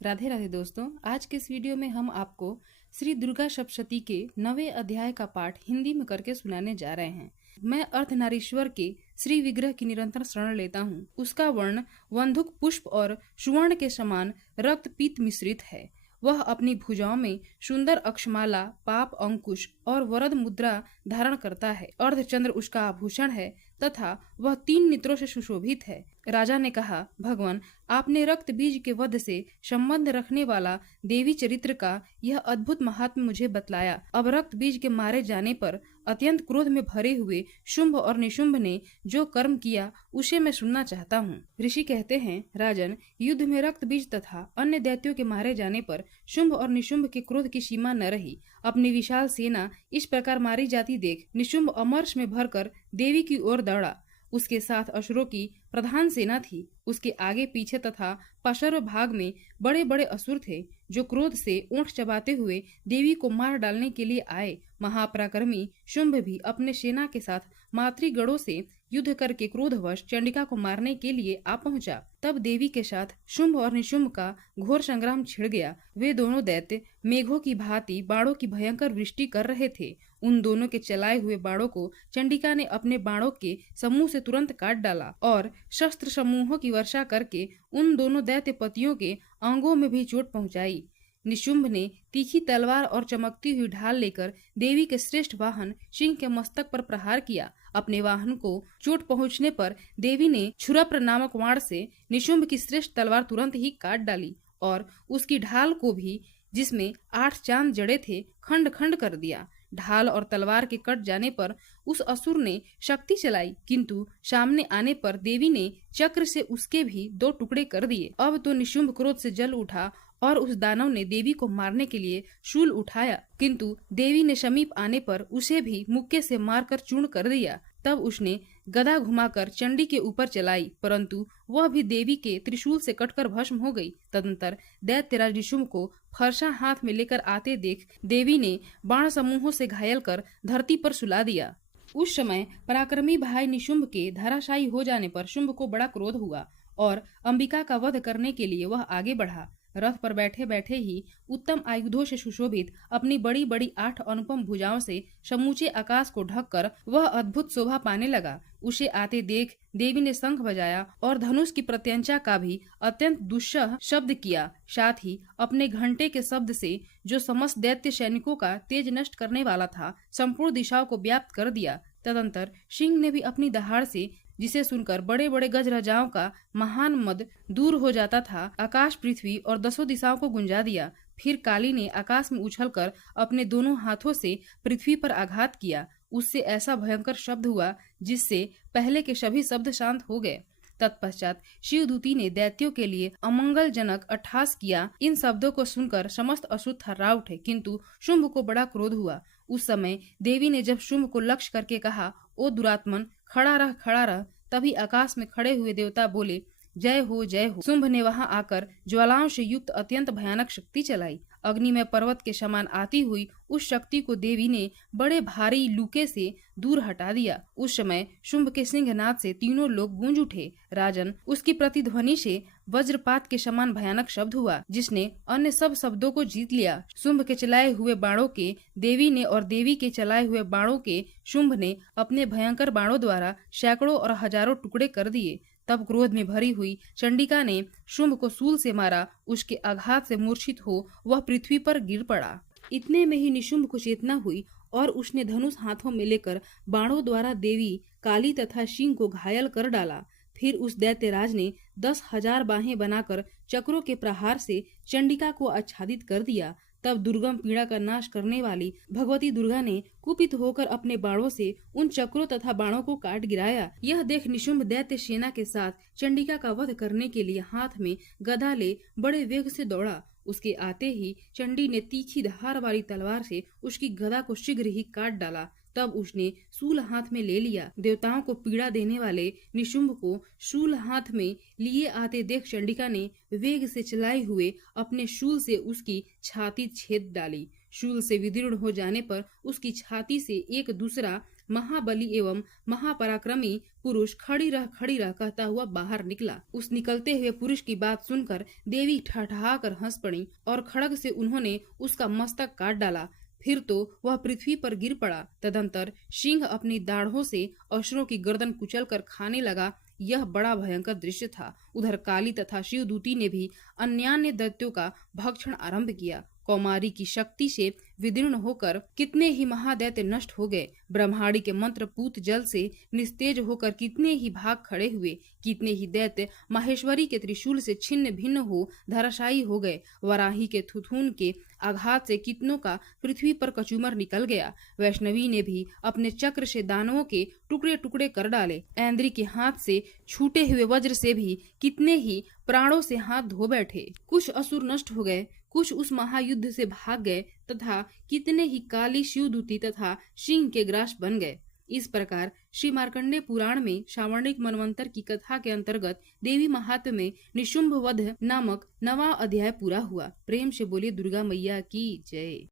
राधे राधे दोस्तों, आज के इस वीडियो में हम आपको श्री दुर्गा सप्तशती के 9वें अध्याय का पाठ हिंदी में करके सुनाने जा रहे हैं। मैं अर्धनारीश्वर के श्री विग्रह की निरंतर शरण लेता हूँ। उसका वर्ण वंधुक पुष्प और सुवर्ण के समान रक्त पीत मिश्रित है। वह अपनी भुजाओं में सुंदर अक्षमाला, पाप अंकुश और वरद मुद्रा धारण करता है। अर्धचंद्र उसका आभूषण है तथा वह 3 नेत्रों से सुशोभित है। राजा ने कहा, भगवान, आपने रक्त बीज के वध से संबंध रखने वाला देवी चरित्र का यह अद्भुत महात्म्य मुझे बतलाया। अब रक्त बीज के मारे जाने पर अत्यंत क्रोध में भरे हुए शुंभ और निशुंभ ने जो कर्म किया उसे मैं सुनना चाहता हूँ। ऋषि कहते हैं, राजन, युद्ध में रक्त बीज तथा अन्य दैत्यों के मारे जाने पर शुंभ और निशुंभ के क्रोध की सीमा न रही। अपनी विशाल सेना इस प्रकार मारी जाती देख निशुंभ अमर्ष में भरकर देवी की ओर दौड़ा। उसके साथ असुरों की प्रधान सेना थी। उसके आगे पीछे तथा पार्श्व भाग में बड़े बड़े असुर थे जो क्रोध से ओंठ चबाते हुए देवी को मार डालने के लिए आए। महापराक्रमी शुंभ भी अपने सेना के साथ मातृगणों से युद्ध करके क्रोधवश चंडिका को मारने के लिए आ पहुंचा। तब देवी के साथ शुंभ और निशुंभ का घोर संग्राम छिड़ गया। वे दोनों दैत्य मेघों की भांति बाणों की भयंकर वृष्टि कर रहे थे। उन दोनों के चलाए हुए बाणों को चंडिका ने अपने बाणों के समूह से तुरंत काट डाला और शस्त्र समूहों की वर्षा करके उन दोनों दैत्य पतियों के अंगों में भी चोट पहुंचाई। निशुंभ ने तीखी तलवार और चमकती हुई ढाल लेकर देवी के श्रेष्ठ वाहन सिंह के मस्तक पर प्रहार किया। अपने वाहन को चोट पहुंचने पर देवी ने छुरप्र नामक वाण से निशुंभ की श्रेष्ठ तलवार तुरंत ही काट डाली और उसकी ढाल को भी, जिसमें 8 चांद जड़े थे, खंड खंड कर दिया। ढाल और तलवार के कट जाने पर उस असुर ने शक्ति चलाई, किंतु सामने आने पर देवी ने चक्र से उसके भी 2 टुकड़े कर दिए। अब तो निशुंभ क्रोध से जल उठा और उस दानव ने देवी को मारने के लिए शूल उठाया, किंतु देवी ने समीप आने पर उसे भी मुक्के से मारकर चूर्ण कर दिया। तब उसने गदा घुमाकर चंडी के ऊपर चलाई, परंतु वह भी देवी के त्रिशूल से कटकर भस्म हो गई। तदनंतर दैत्यराज निशुंभ को फरसा हाथ में लेकर आते देख देवी ने बाण समूहों से घायल कर धरती पर सुला दिया। उस समय पराक्रमी भाई निशुंभ के धराशायी हो जाने पर शुंभ को बड़ा क्रोध हुआ और अंबिका का वध करने के लिए वह आगे बढ़ा। रथ पर बैठे बैठे ही उत्तम आयुधों से सुशोभित अपनी बड़ी बड़ी 8 अनुपम भुजाओं से समूचे आकाश को ढककर वह अद्भुत शोभा पाने लगा। उसे आते देख देवी ने शंख बजाया और धनुष की प्रत्यंचा का भी अत्यंत दुस्सह शब्द किया। साथ ही अपने घंटे के शब्द से, जो समस्त दैत्य सैनिकों का तेज नष्ट करने वाला था, संपूर्ण दिशाओं को व्याप्त कर दिया। तदंतर सिंह ने भी अपनी दहाड़ से, जिसे सुनकर बड़े बड़े गजराजाओं का महान मद दूर हो जाता था, आकाश, पृथ्वी और 10 दिशाओं को गुंजा दिया। फिर काली ने आकाश में उछलकर अपने दोनों हाथों से पृथ्वी पर आघात किया। उससे ऐसा भयंकर शब्द हुआ जिससे पहले के सभी शब्द शांत हो गए। तत्पश्चात शिवदूती ने दैत्यों के लिए अमंगलजनक अट्टहास किया। इन शब्दों को सुनकर समस्त असुर थर्रा उठे, किंतु शुंभ को बड़ा क्रोध हुआ। उस समय देवी ने जब शुंभ को लक्ष्य करके कहा, ओ दुरात्मन, खड़ा रह, खड़ा रह, तभी आकाश में खड़े हुए देवता बोले, जय हो, जय हो। शुंभ ने वहां आकर ज्वालाओं से युक्त अत्यंत भयानक शक्ति चलाई। अग्नि में पर्वत के समान आती हुई उस शक्ति को देवी ने बड़े भारी लूके से दूर हटा दिया। उस समय शुंभ के सिंहनाद से तीनों लोग गूंज उठे। राजन, उसकी प्रतिध्वनि से वज्रपात के समान भयानक शब्द हुआ, जिसने अन्य सब शब्दों को जीत लिया। शुंभ के चलाए हुए बाणों के देवी ने और देवी के चलाए हुए बाणों के शुंभ ने अपने भयंकर बाणों द्वारा सैकड़ों और हजारों टुकड़े कर दिए। तब क्रोध में भरी हुई चंडिका ने शुंभ को शूल से मारा। उसके आघात से मूर्छित हो वह पृथ्वी पर गिर पड़ा। इतने में ही निशुंभ को चेतना हुई और उसने धनुष हाथों में लेकर बाणों द्वारा देवी, काली तथा सिंह को घायल कर डाला। फिर उस दैत्यराज ने 10,000 बाहें बनाकर चक्रों के प्रहार से चंडिका को आच्छादित कर दिया। तब दुर्गम पीड़ा का नाश करने वाली भगवती दुर्गा ने कुपित होकर अपने बाणों से उन चक्रों तथा बाणों को काट गिराया। यह देख निशुंभ दैत्य सेना के साथ चंडिका का वध करने के लिए हाथ में गदा ले बड़े वेग से दौड़ा। उसके आते ही चंडी ने तीखी धार वाली तलवार से उसकी गदा को शीघ्र ही काट डाला। तब उसने शूल हाथ में ले लिया। देवताओं को पीड़ा देने वाले निशुंभ को शूल हाथ में लिए आते देख चंडिका ने वेग से चलाए हुए अपने शूल से उसकी छाती छेद डाली। शूल से विदीर्ण हो जाने पर उसकी छाती से एक दूसरा महाबली एवं महापराक्रमी पुरुष खड़ी रह कहता हुआ बाहर निकला। उस निकलते हुए पुरुष की बात सुनकर देवी ठठहा कर हंस पड़ी और खड्ग से उन्होंने उसका मस्तक काट डाला। फिर तो वह पृथ्वी पर गिर पड़ा। तदंतर सिंह अपनी दाढ़ों से असुरों की गर्दन कुचलकर खाने लगा। यह बड़ा भयंकर दृश्य था। उधर काली तथा शिवदूती ने भी अन्यान्य दैत्यों का भक्षण आरंभ किया। कौमारी की शक्ति से विदीर्ण होकर कितने ही महादैत्य नष्ट हो गए। ब्रह्माणी के मंत्र पूत जल से निस्तेज होकर कितने ही भाग खड़े हुए। कितने ही दैत्य माहेश्वरी के त्रिशूल से छिन्न भिन्न हो धराशायी हो गए। वराही के थुथुन के आघात से कितनों का पृथ्वी पर कचूमर निकल गया। वैष्णवी ने भी अपने चक्र से दानवों के टुकड़े टुकड़े कर डाले। ऐन्द्री के हाथ से छूटे हुए वज्र से भी कितने ही प्राणों से हाथ धो बैठे। कुछ असुर नष्ट हो गए, कुछ उस महायुद्ध से भाग गए तथा कितने ही काली शिवदूती तथा सिंह के ग्रास बन गए। इस प्रकार श्री मार्कंडेय पुराण में श्रावणिक मनवंतर की कथा के अंतर्गत देवी महात्म्य में निशुंभ वध नामक 9वां अध्याय पूरा हुआ। प्रेम से बोलिए दुर्गा मैया की जय।